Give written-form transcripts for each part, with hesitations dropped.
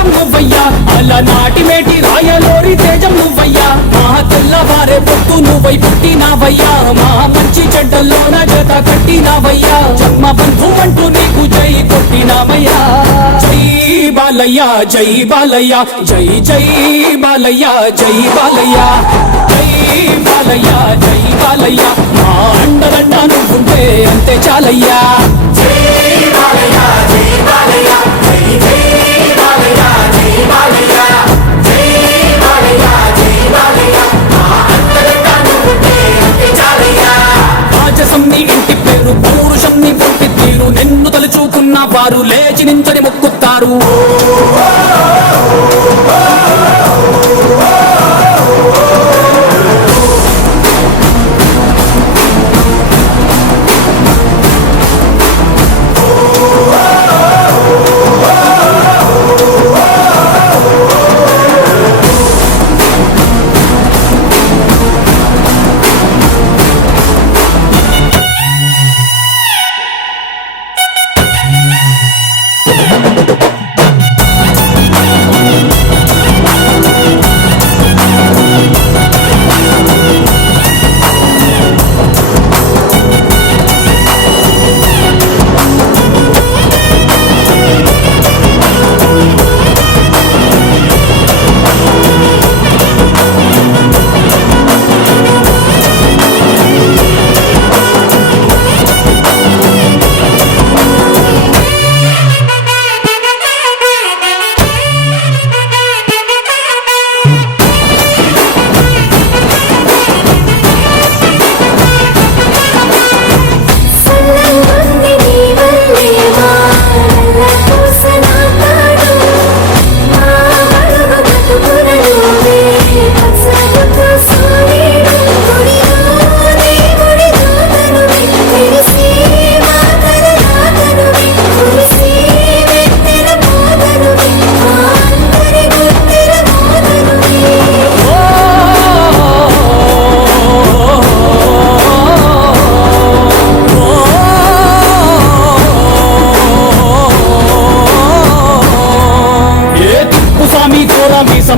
దీపం నువ్వయ్యా అలనాటి మేటి రాయలోరి తేజం నువ్వయ్యా మా తెల్లవారే పొత్తు నువ్వై పుట్టినావయ్యా మా మంచి చెడ్డల్లోన జత కట్టినావయ్యా జన్మ బంధువంటూ నీకు జై కొట్టినామయ్యా జై బాలయ్య జై బాలయ్య జై జై బాలయ్య జై బాలయ్య జై బాలయ్య జై బాలయ్య మా అండదండ నువ్వుంటే అంతే చాలయ్యా జై బాలయ్య జై బాలయ్య జై జై బాలయ్య జై బాలయ్య జై బాలయ్య జై బాలయ్య మా అంతరంగ నువ్వుంటే అంతే చాలయ్యా రాజసం నీ ఇంటి పేరు పౌరుషం నీ పుట్టి తీరు నిన్ను తలుచుకున్న వారు లేచి నించని మొక్కుతారు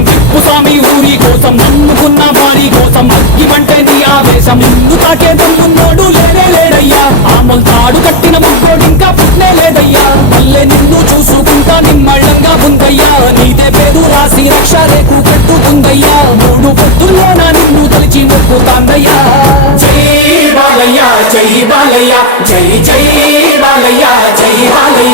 తిప్పుస్వామి ఊరి కోసం నమ్ముకున్న వారి కోసం అగ్గిమంటే నీ ఆవేశం నిన్ను తాకే దమ్మున్నోడు లేనే లేడయ్యా ఆమల్ తాడు కట్టిన ముగ్గోడు ఇంకా పుట్నే లేదయ్యా మళ్ళీ నిన్ను చూసుకుంటా నిమ్మళ్ళంగా ఉందయ్యా నీదే పేరు రాసి రక్ష రేకు కట్టుకుందయ్యా మూడు పొద్దుల్లోన నిన్ను తలిచి మొక్కుతాందయ్యా జై బాలయ్య జై బాలయ్య జై జై బాలయ్య జై బాలయ్య